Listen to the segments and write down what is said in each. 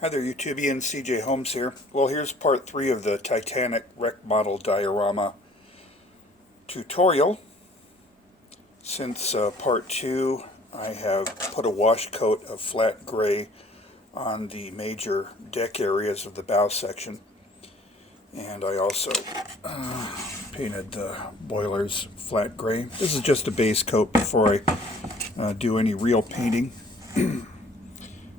Hi there, YouTubians. CJ Holmes here. Well, here's part 3 of the Titanic wreck model diorama tutorial. Since part 2, I have put a wash coat of flat gray on the major deck areas of the bow section. And I also painted the boilers flat gray. This is just a base coat before I do any real painting.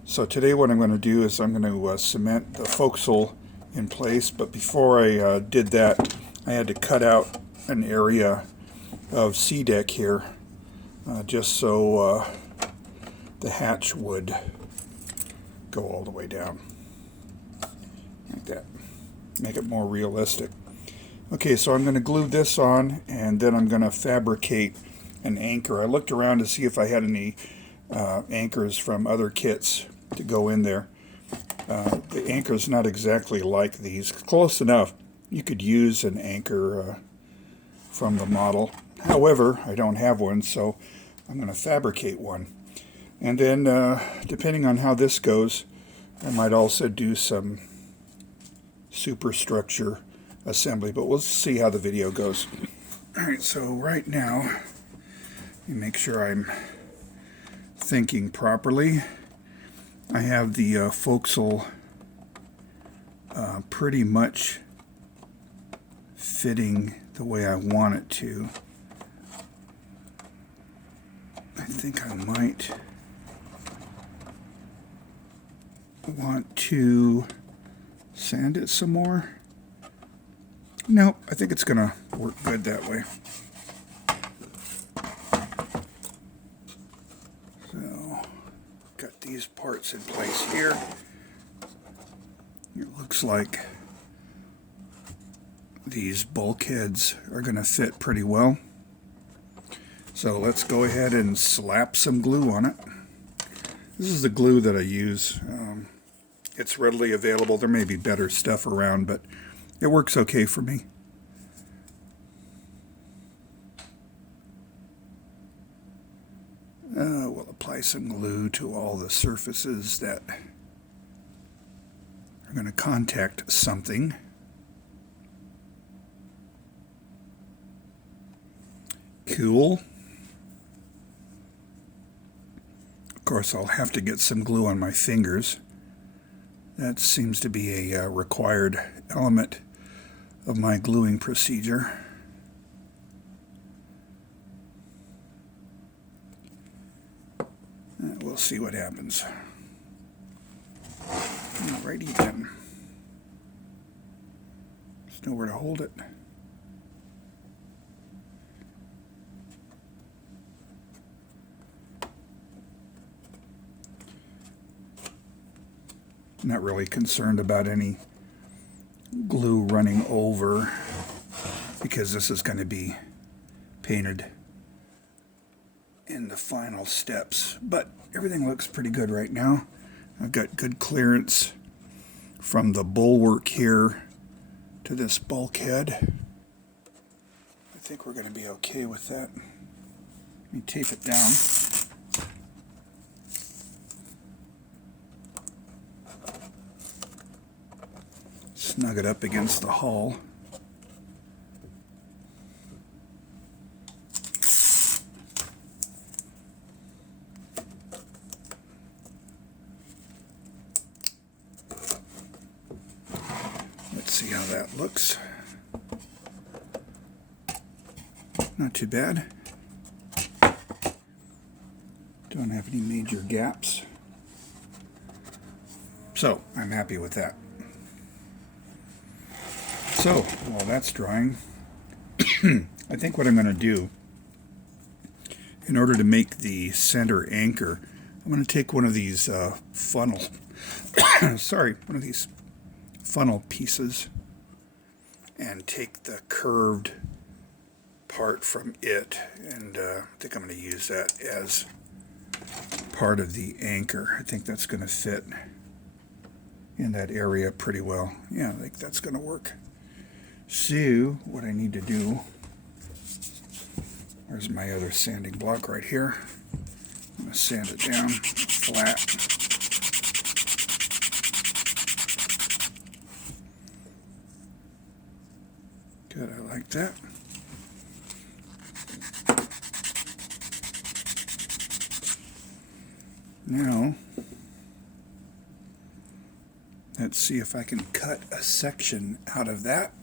So today what I'm going to do is I'm going to cement the forecastle in place, but before I did that, I had to cut out an area of sea deck here just so the hatch would go all the way down like that, make it more realistic. Okay, so I'm going to glue this on, and then I'm going to fabricate an anchor. I looked around to see if I had any anchors from other kits to go in there. The anchor is not exactly like these. Close enough. You could use an anchor from the model. However, I don't have one, so I'm going to fabricate one. And then, depending on how this goes, I might also do some superstructure assembly, but we'll see how the video goes. Alright, so right now, let me make sure I'm thinking properly. I have the forecastle pretty much fitting the way I want it to. I think I might want to sand it some more. No, I think it's going to work good that way. So, got these parts in place here. It looks like these bulkheads are going to fit pretty well. So let's go ahead and slap some glue on it. This is the glue that I use. It's readily available. There may be better stuff around, but it works okay for me. We'll apply some glue to all the surfaces that are going to contact something. Cool. Of course, I'll have to get some glue on my fingers. That seems to be a required element of my gluing procedure. We'll see what happens. Alrighty then. There's nowhere to hold it. Not really concerned about any glue running over because this is going to be painted in the final steps, but everything looks pretty good right now. I've got good clearance from the bulwark here to this bulkhead. I think we're going to be okay with that. Let me tape it down. Snug it up against the hull. Let's see how that looks. Not too bad. Don't have any major gaps. So, I'm happy with that. So, while that's drying, I think what I'm going to do, in order to make the center anchor, I'm going to take one of these funnel pieces and take the curved part from it, and I think I'm going to use that as part of the anchor. I think that's going to fit in that area pretty well. Yeah, I think that's going to work. So, what I need to do, there's my other sanding block right here. I'm going to sand it down flat. like that. Now, let's see if I can cut a section out of that.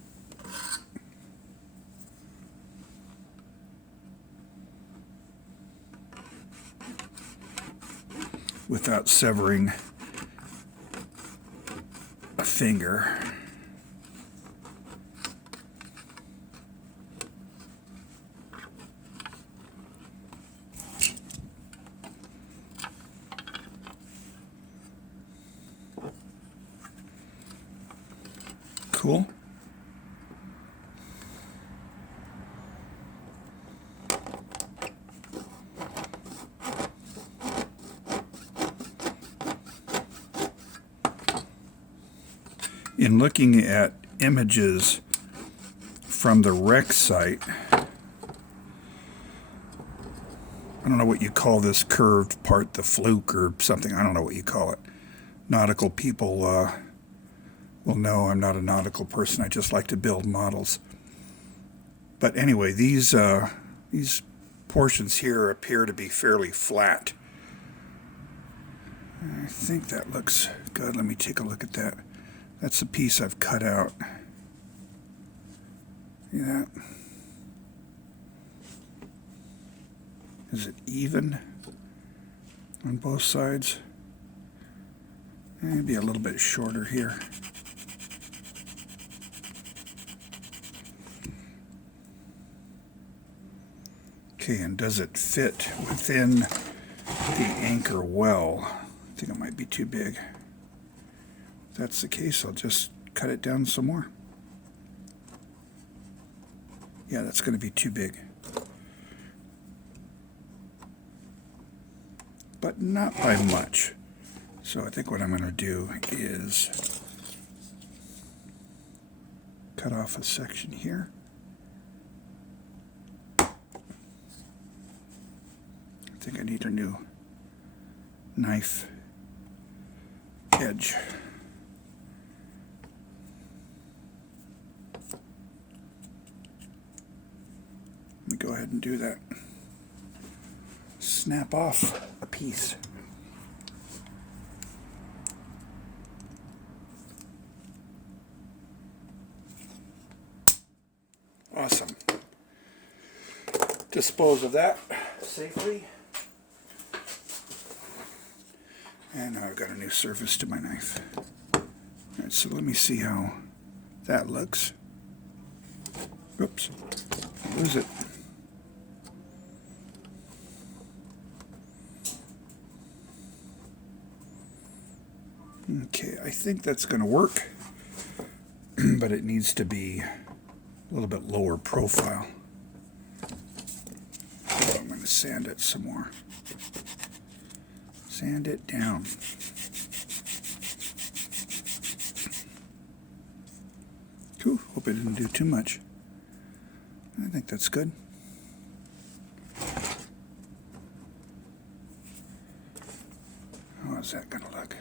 Without severing a finger. Cool. In looking at images from the wreck site, I don't know what you call this curved part, the fluke or something. I don't know what you call it. Nautical people will know I'm not a nautical person. I just like to build models. But anyway, these portions here appear to be fairly flat. I think that looks good. Let me take a look at that. That's the piece I've cut out. See that? Is it even on both sides? Maybe a little bit shorter here. Okay, and does it fit within the anchor well? I think it might be too big. If that's the case, I'll just cut it down some more. Yeah, that's going to be too big. But not by much. So I think what I'm going to do is cut off a section here. I think I need a new knife edge. Let me go ahead and do that. Snap off a piece. Awesome. Dispose of that safely. And now I've got a new surface to my knife. Alright, so let me see how that looks. Oops. What is it? Okay, I think that's going to work, but it needs to be a little bit lower profile. So I'm going to sand it some more. Sand it down. Cool. Hope it didn't do too much. I think that's good. How's that going to look?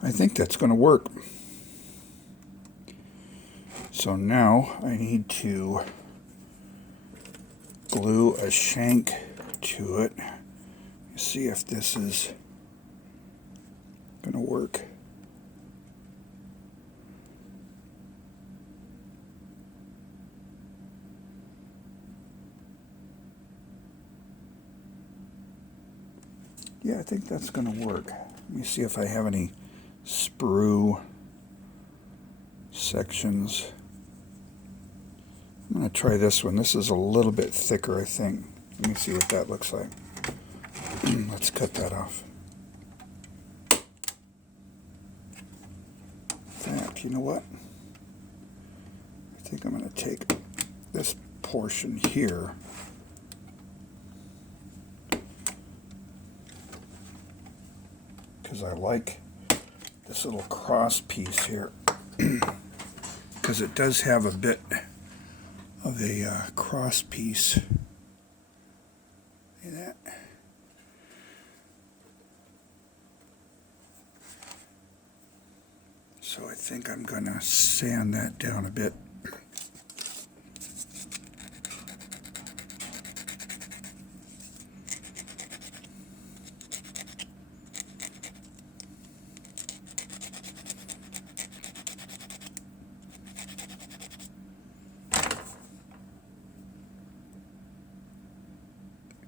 I think that's going to work. So now I need to glue a shank to it. See if this is going to work. Yeah, I think that's going to work. Let me see if I have any sprue sections. I'm going to try this one. This is a little bit thicker, I think. Let me see what that looks like. Let's cut that off. In fact, you know what? I think I'm going to take this portion here because I like this little cross piece here, because it does have a bit of a cross piece. See that? So I think I'm going to sand that down a bit.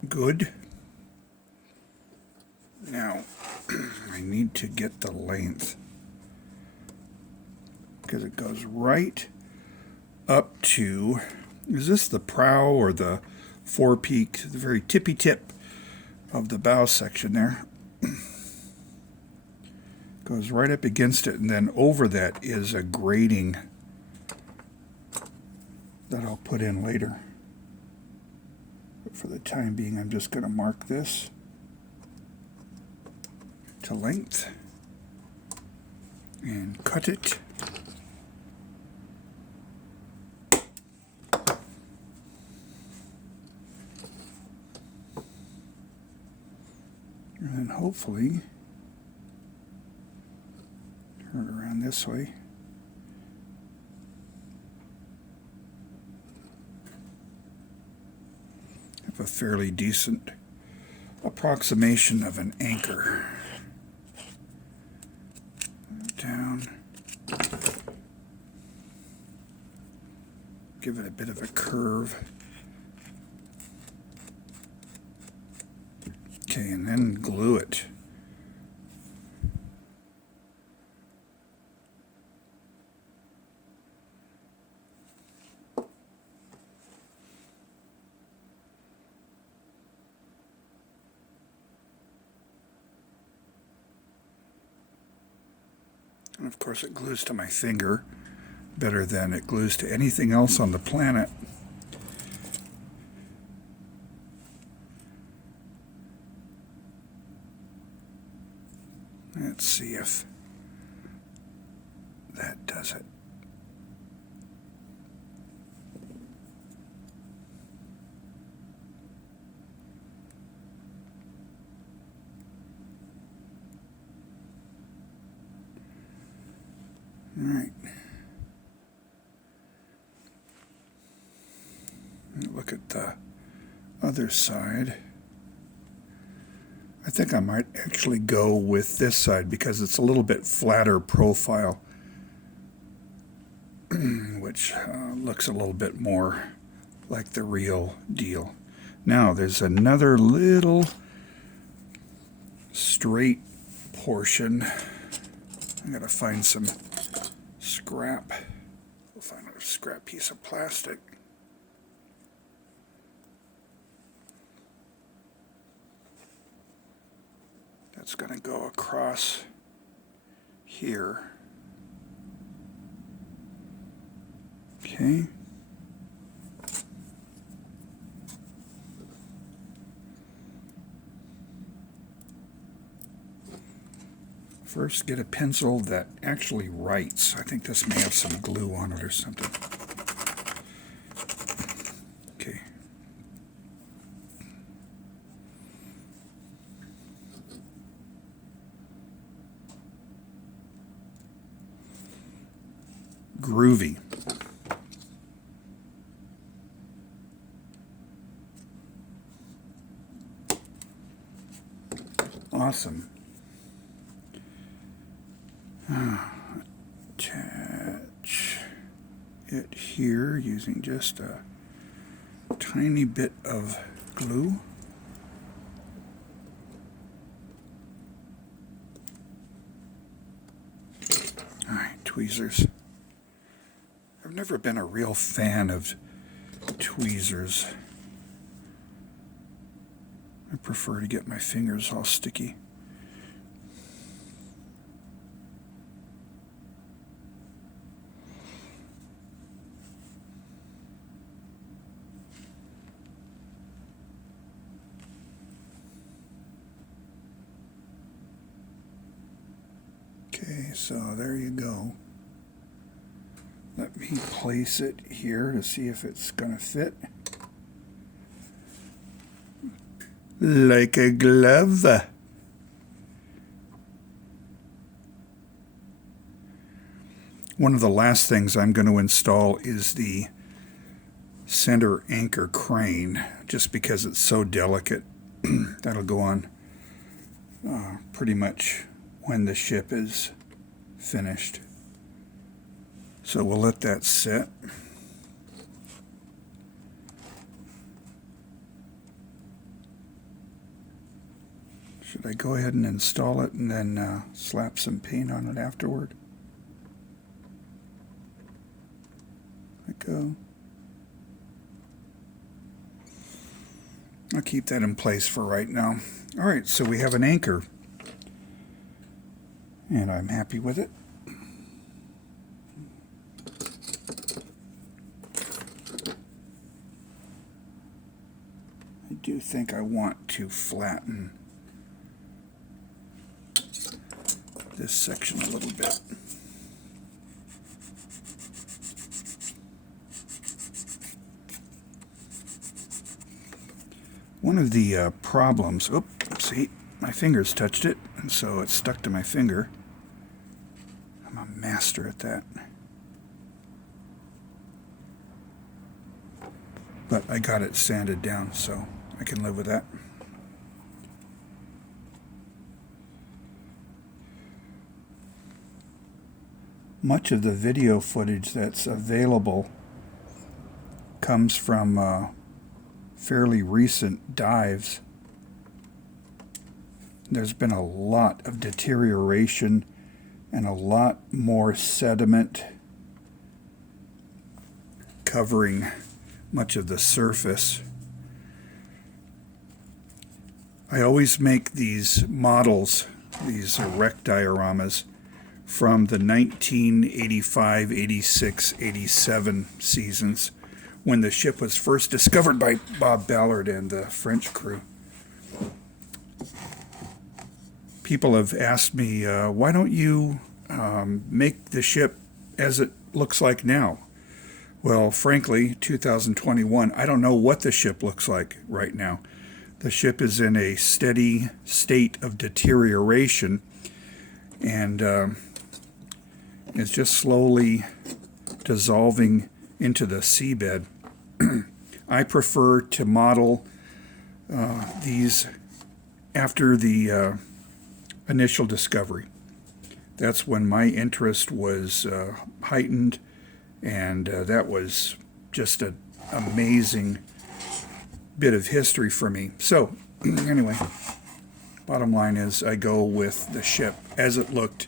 Good. Now, I need to get the length, because it goes right up to, is this the prow or the forepeak, the very tippy tip of the bow section there. Goes right up against it, and then over that is a grating that I'll put in later. But for the time being, I'm just going to mark this to length and cut it. And then hopefully turn it around this way. Have a fairly decent approximation of an anchor. Down. Give it a bit of a curve. Okay, and then glue it. And of course it glues to my finger better than it glues to anything else on the planet. Let's see if that does it. All right. Look at the other side. I think I might actually go with this side because it's a little bit flatter profile, which looks a little bit more like the real deal. Now there's another little straight portion. I gotta find some scrap. We'll find a scrap piece of plastic. That's going to go across here. Okay. First, get a pencil that actually writes. I think this may have some glue on it or something. Okay. Groovy. Awesome. Attach it here using just a tiny bit of glue. All right, tweezers. I've never been a real fan of tweezers. I prefer to get my fingers all sticky. Okay, so there you go. Let me place it here to see if it's going to fit. Like a glove. One of the last things I'm going to install is the center anchor crane, just because it's so delicate. That'll go on pretty much when the ship is finished. So we'll let that sit. Should I go ahead and install it and then slap some paint on it afterward? Let go. I'll keep that in place for right now. Alright, so we have an anchor. And I'm happy with it. I do think I want to flatten this section a little bit. One of the problems, see, my fingers touched it, and so it stuck to my finger. I'm a master at that. But I got it sanded down, so I can live with that. Much of the video footage that's available comes from fairly recent dives. There's been a lot of deterioration and a lot more sediment covering much of the surface. I always make these models, these wreck dioramas, from the 1985, 86, 87 seasons, when the ship was first discovered by Bob Ballard and the French crew. People have asked me, why don't you make the ship as it looks like now? Well, frankly, 2021, I don't know what the ship looks like right now. The ship is in a steady state of deterioration, and is just slowly dissolving into the seabed. I prefer to model these after the initial discovery. That's when my interest was heightened, and that was just an amazing bit of history for me. So, anyway, bottom line is I go with the ship as it looked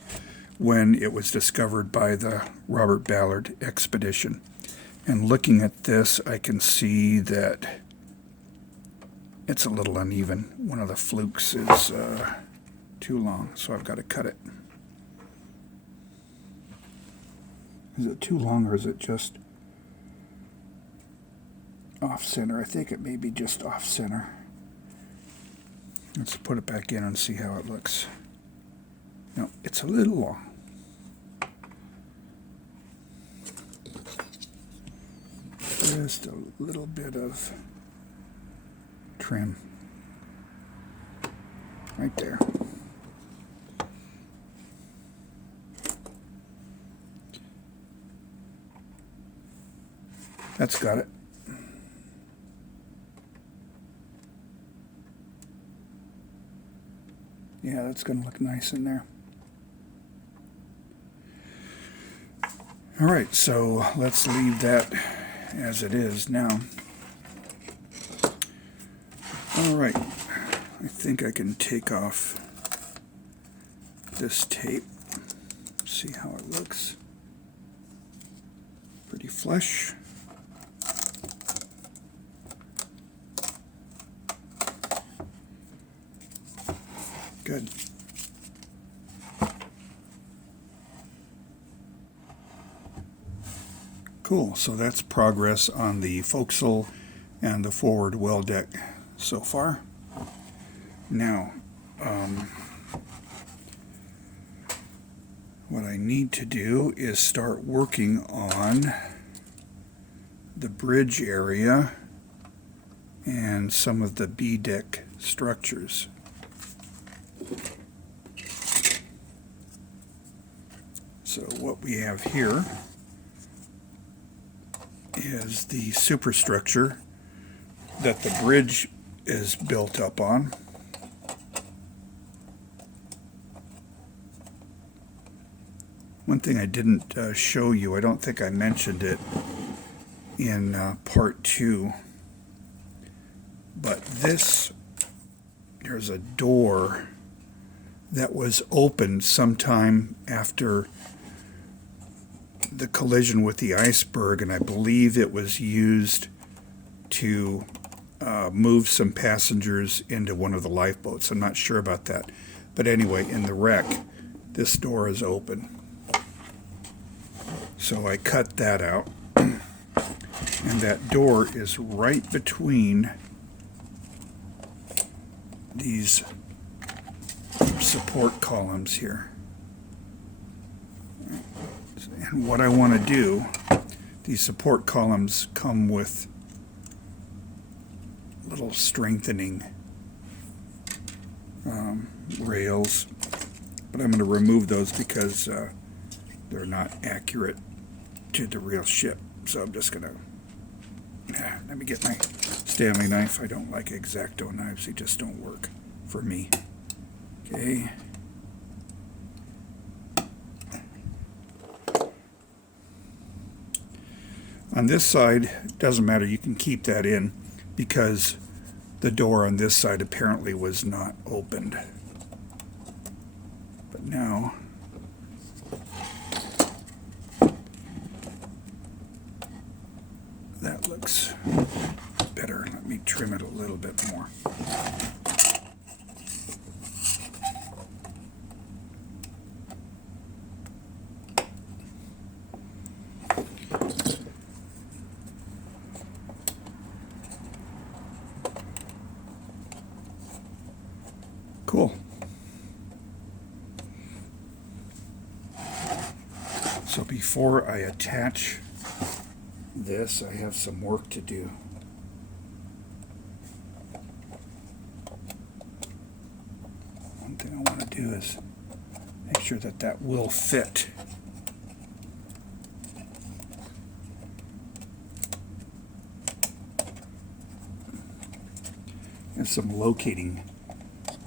when it was discovered by the Robert Ballard expedition. And looking at this, I can see that it's a little uneven. One of the flukes is too long, so I've got to cut it. Is it too long, or is it just off-center? I think it may be just off-center. Let's put it back in and see how it looks. No, it's a little long. Just a little bit of trim right there. That's got it. Yeah, that's going to look nice in there. All right, so let's leave that as it is now. All right, I think I can take off this tape, see how it looks. Pretty flush. Good. Cool, so that's progress on the forecastle and the forward well deck so far. Now, what I need to do is start working on the bridge area and some of the B-deck structures. So what we have here is the superstructure that the bridge is built up on. One thing I didn't show you, I don't think I mentioned it in part 2, but there's a door that was opened sometime after the collision with the iceberg, and I believe it was used to move some passengers into one of the lifeboats. I'm not sure about that. But anyway, in the wreck, this door is open. So I cut that out. And that door is right between these support columns here. And what I want to do, these support columns come with little strengthening rails, but I'm going to remove those because they're not accurate to the real ship. So I'm just going to, let me get my Stanley knife. I don't like X-Acto knives. They just don't work for me. Okay. On this side, it doesn't matter, you can keep that in because the door on this side apparently was not opened. But now, that looks better. Let me trim it a little bit more. Cool. So before I attach this, I have some work to do. One thing I want to do is make sure that that will fit. And some locating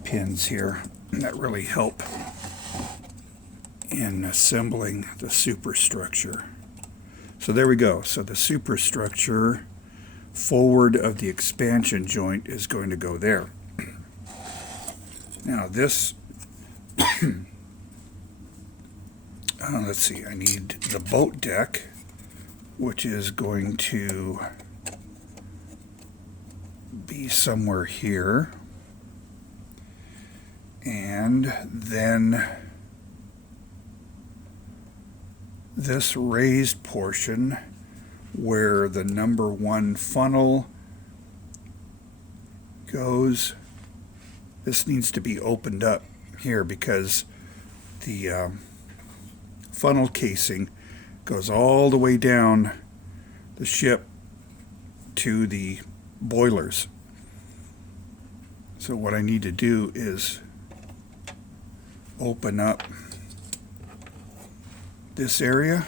pins here that really help in assembling the superstructure. So there we go. So the superstructure forward of the expansion joint is going to go there. Now this, let's see, I need the boat deck, which is going to be somewhere here. And then this raised portion where the number 1 funnel goes, this needs to be opened up here because the funnel casing goes all the way down the ship to the boilers. So what I need to do is open up this area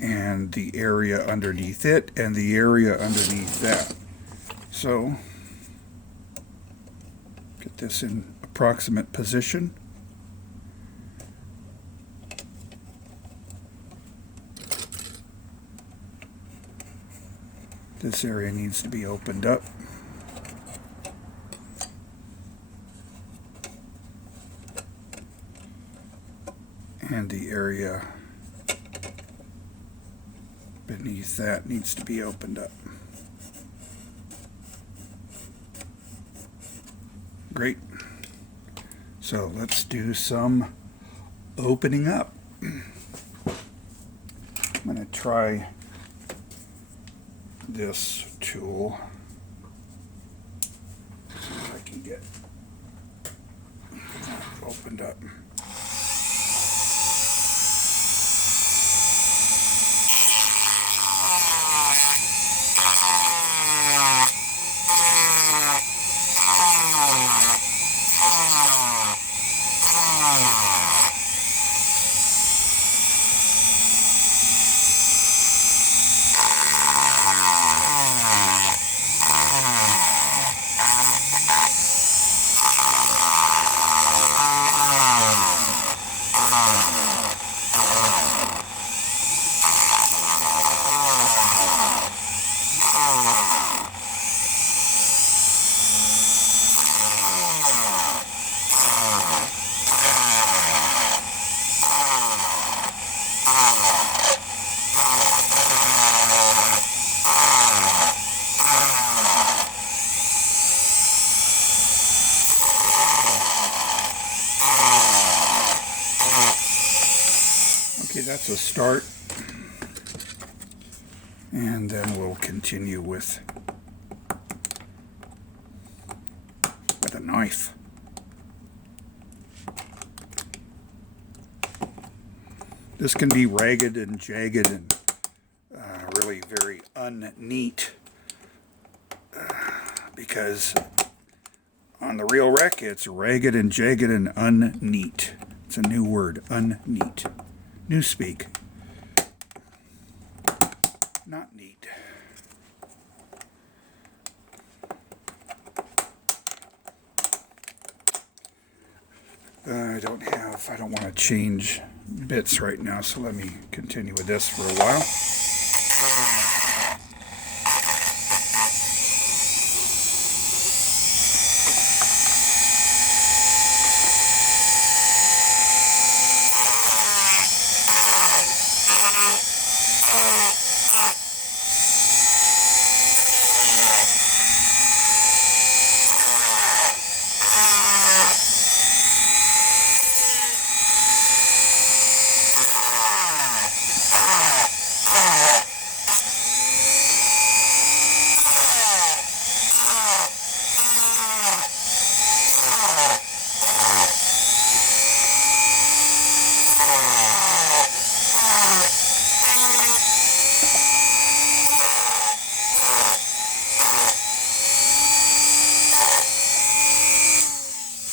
and the area underneath it and the area underneath that. So get this in approximate position. This area needs to be opened up. And the area beneath that needs to be opened up. Great. So let's do some opening up. I'm going to try this tool. See if I can get that opened up. Okay, that's a start. And then we'll continue with a knife. This can be ragged and jagged and really very unneat because on the real wreck it's ragged and jagged and unneat. It's a new word, unneat. Newspeak. Not neat. I don't want to change bits right now, so let me continue with this for a while.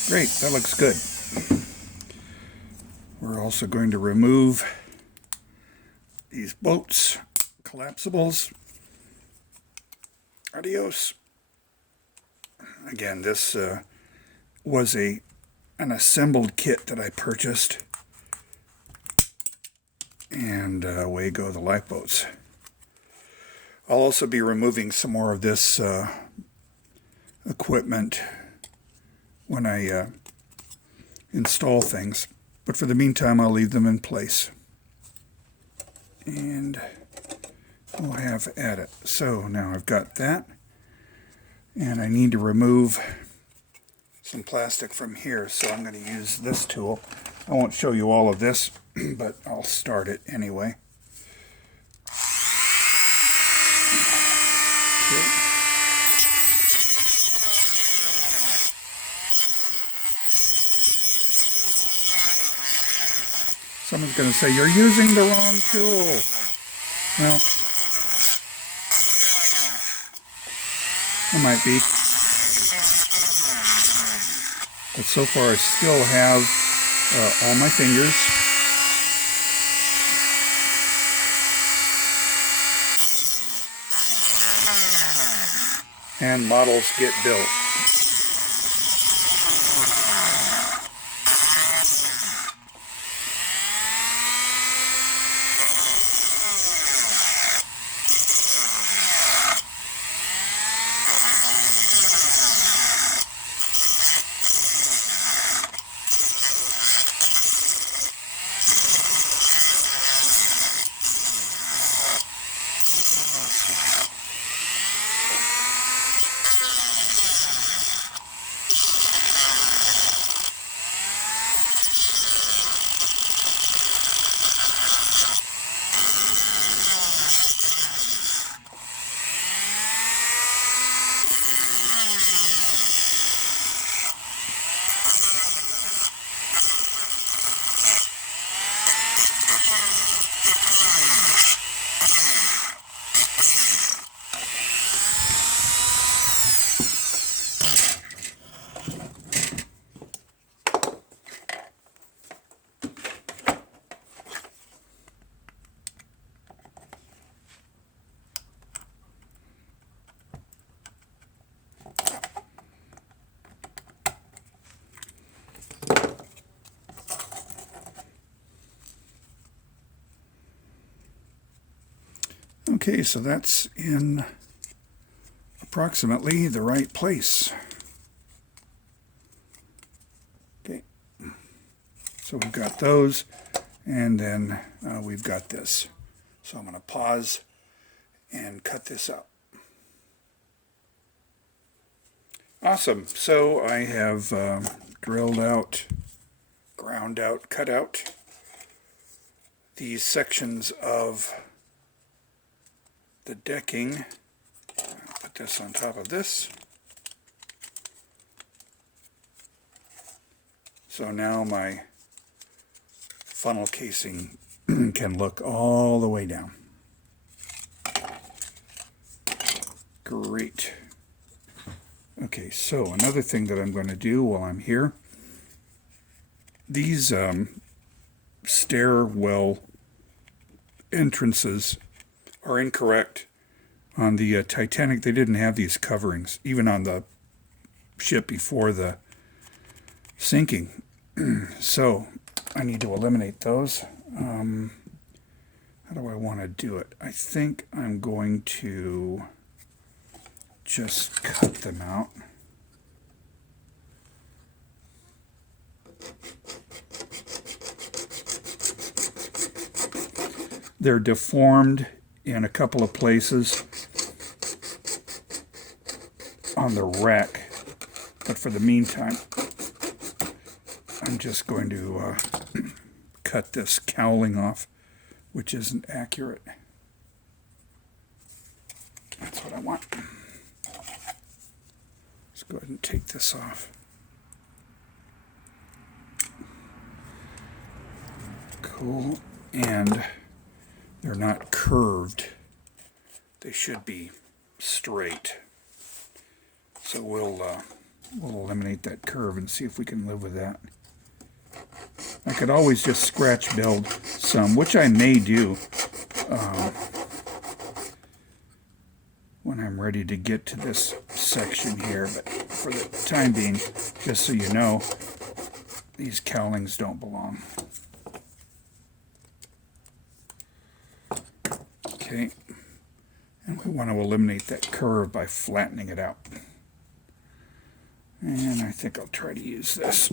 Great, that looks good. We're also going to remove these boats, collapsibles. Adios. Again, this was an assembled kit that I purchased. And away go the lifeboats. I'll also be removing some more of this equipment when I install things. But for the meantime, I'll leave them in place. And we'll have at it. So now I've got that. And I need to remove some plastic from here. So I'm going to use this tool. I won't show you all of this, but I'll start it anyway. Okay. Someone's going to say, you're using the wrong tool. Well, I might be. But so far I still have all my fingers. And models get built. Okay, so that's in approximately the right place. Okay, so we've got those, and then we've got this. So I'm going to pause and cut this out. Awesome, so I have drilled out, ground out, cut out these sections of the decking. I'll put this on top of this. So now my funnel casing can look all the way down. Great. Okay, so another thing that I'm going to do while I'm here, these stairwell entrances are incorrect. On the Titanic, they didn't have these coverings, even on the ship before the sinking. So I need to eliminate those. How do I want to do it? I think I'm going to just cut them out. They're deformed in a couple of places on the rack, but for the meantime, I'm just going to cut this cowling off, which isn't accurate. That's what I want. Let's go ahead and take this off. Cool. And they're not curved. They should be straight. So we'll eliminate that curve and see if we can live with that. I could always just scratch build some, which I may do when I'm ready to get to this section here. But for the time being, just so you know, these cowlings don't belong. Okay, and we want to eliminate that curve by flattening it out. And I think I'll try to use this.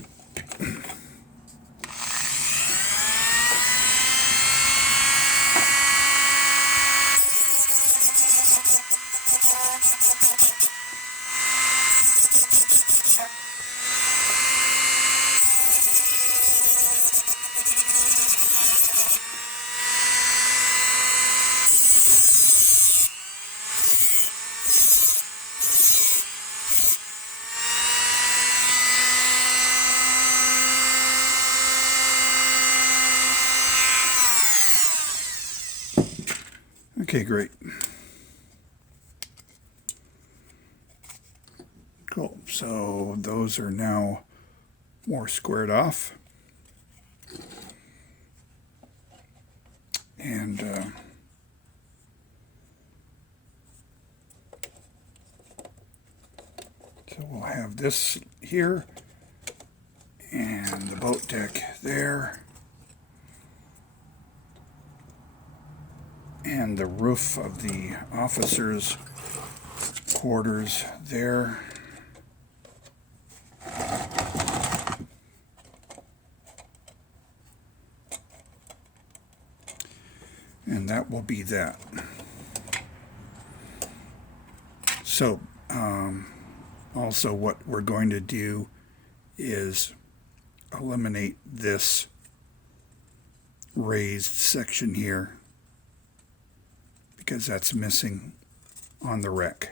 Okay, great. Cool. So those are now more squared off. And so we'll have this here and the boat deck there. And the roof of the officers' quarters there. And that will be that. So, also what we're going to do is eliminate this raised section here, because that's missing on the wreck.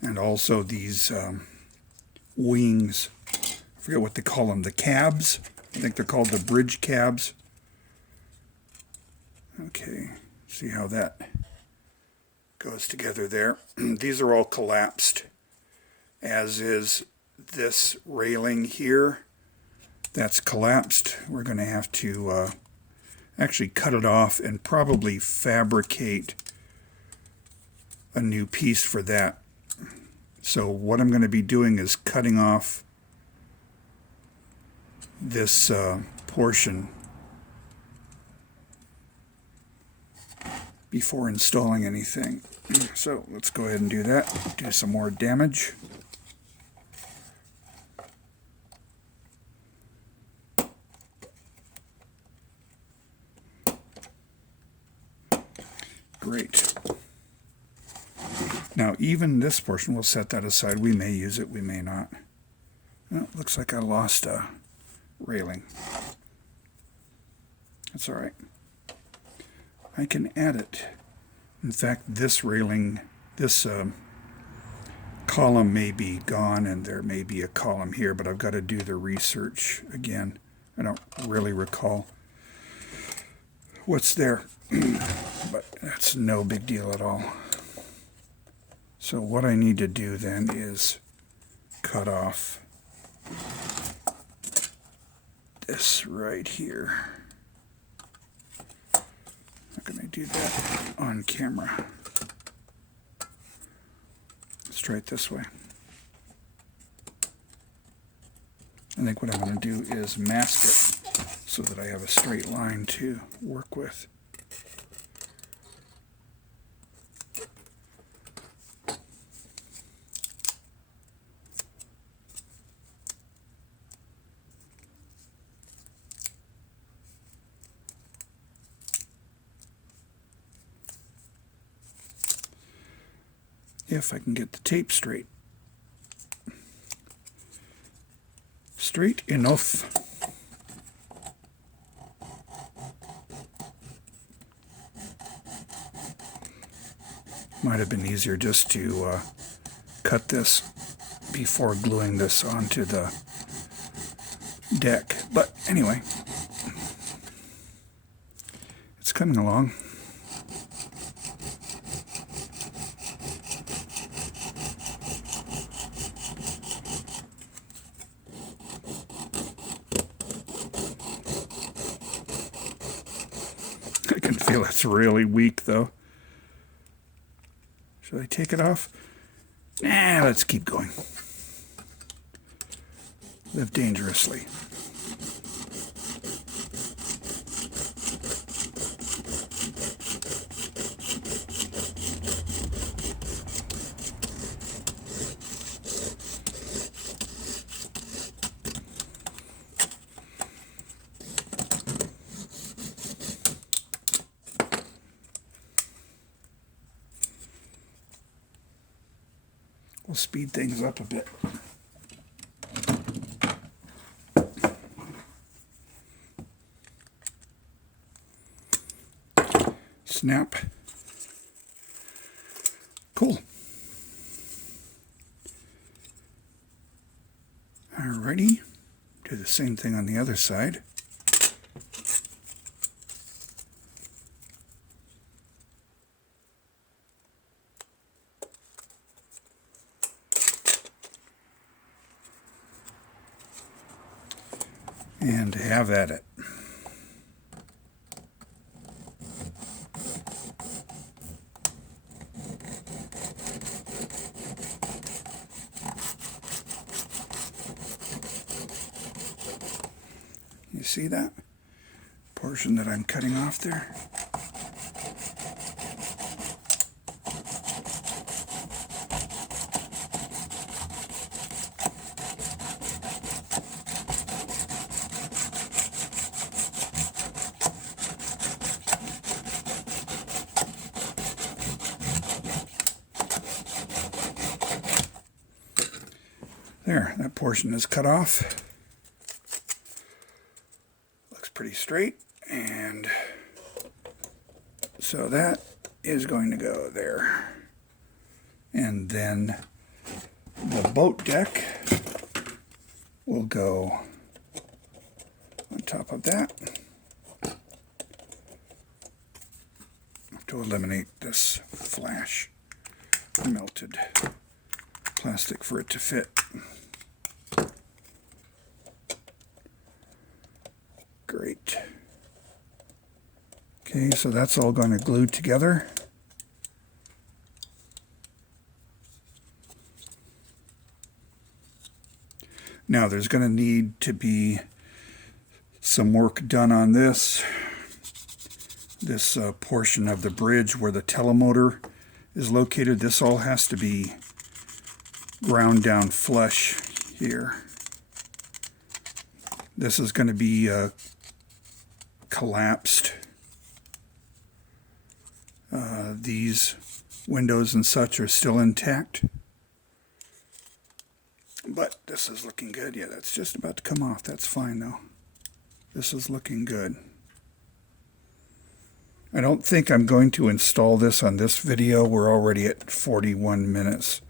And also these wings, I forget what they call them, the cabs. I think they're called the bridge cabs. Okay, see how that goes together there. These are all collapsed, as is this railing here. That's collapsed. We're going to have to actually cut it off and probably fabricate a new piece for that. So what I'm going to be doing is cutting off this portion before installing anything. So let's go ahead and do that. Do some more damage. Great. Now even this portion, we'll set that aside. We may use it, we may not. Well, looks like I lost a railing. That's all right. I can add it. In fact, this railing, this column may be gone and there may be a column here, but I've got to do the research again. I don't really recall what's there, but that's no big deal at all. So what I need to do then is cut off this right here. How can I do that on camera? Let's try it this way. I think what I'm going to do is mask it so that I have a straight line to work with. If I can get the tape straight. Straight enough. Might have been easier just to cut this before gluing this onto the deck. But anyway, it's coming along. I can feel it's really weak though. Should I take it off? Nah, let's keep going. Live dangerously. We'll speed things up a bit. Snap. Cool. Alrighty. Do the same thing on the other side. And have at it. You see that portion that I'm cutting off there? There, that portion is cut off. Looks pretty straight, and so that is going to go there. And then the boat deck will go on top of that. I have to eliminate this flash melted plastic for it to fit. Great. Okay, so that's all going to glue together. Now there's going to need to be some work done on this portion of the bridge where the telemotor is located. This all has to be ground down flush here. This is going to be collapsed. These windows and such are still intact. But this is looking good. Yeah, that's just about to come off. That's fine though. This is looking good. I don't think I'm going to install this on this video. We're already at 41 minutes.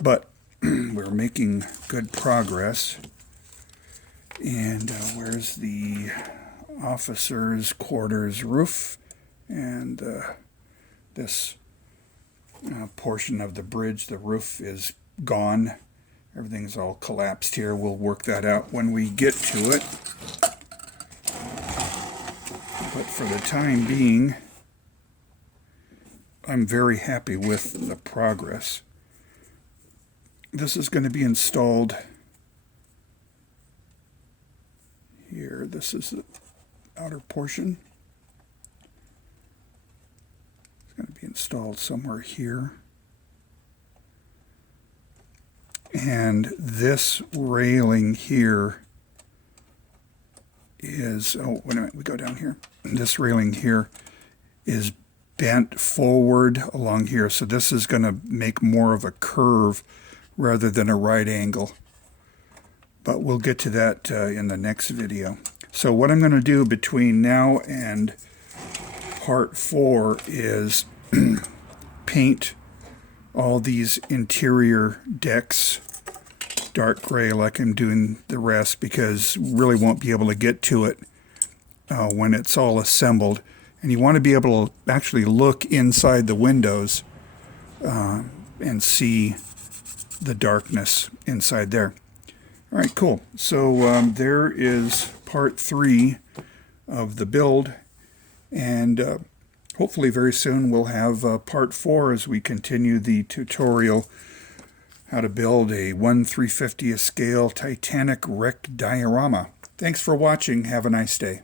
But we're making good progress. And where's the officers' quarters roof? And this portion of the bridge, the roof is gone. Everything's all collapsed here. We'll work that out when we get to it. But for the time being, I'm very happy with the progress. This is going to be installed here. This is the outer portion. It's going to be installed somewhere here. And this railing here is, oh, wait a minute, we go down here. This railing here is bent forward along here. So this is going to make more of a curve rather than a right angle. But we'll get to that in the next video. So what I'm going to do between now and part 4 is paint all these interior decks dark gray like I'm doing the rest, because really won't be able to get to it when it's all assembled. And you want to be able to actually look inside the windows and see the darkness inside there. All right, cool. So there is part 3 of the build, and hopefully very soon we'll have part 4 as we continue the tutorial how to build a 1/350th scale Titanic wreck diorama. Thanks for watching. Have a nice day.